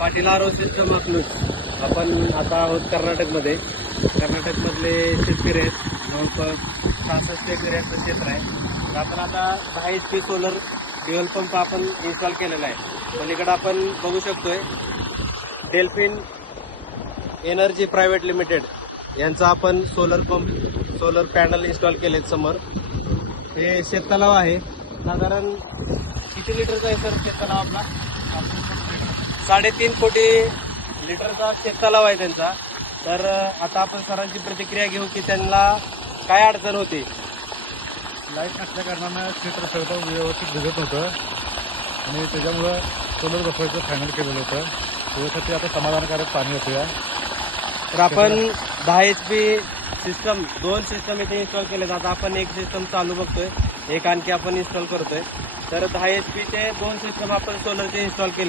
पाटील आरो system Akluj आपण आता आहोत कर्नाटकमध्ये. कर्नाटकमधले शेतकरी आहेत, जवळपास 66 एकराचं क्षेत्र आहे. तर आपण आता 10 HP सोलर ड्युअल पंप आपण इन्स्टॉल केलेला आहे. पलीकडे आपण बघू शकतोय डेल्फिन एनर्जी प्रायव्हेट लिमिटेड यांचा आपण सोलर पॅनल इन्स्टॉल केलेत समोर. हे शेततलाव आहे. साधारण किती लिटरचा आहे सर शेततलाव आपला? 3.5 कोटी लिटरचा शेततलाव आहे त्यांचा. तर आता आपण सरांची प्रतिक्रिया घेऊ की त्यांना काय अडचण होती. लाईट नसल्या कारणानं क्षेत्र सगळं व्यवस्थित भिजत होतं आणि त्याच्यामुळं सोलर बसवायचं फायनल केलेलं होतं. त्याच्यासाठी आता समाधानकारक पाणी येतं. तर आपण 10 HP सिस्टम 2 सिस्टम इथे इन्स्टॉल केले. आता आपण एक सिस्टम चालू बघतोय, एक आणखी आपण इन्स्टॉल करतोय. तर 10 HP चे 2 सिस्टम आपण सोलरचे इन्स्टॉल केले.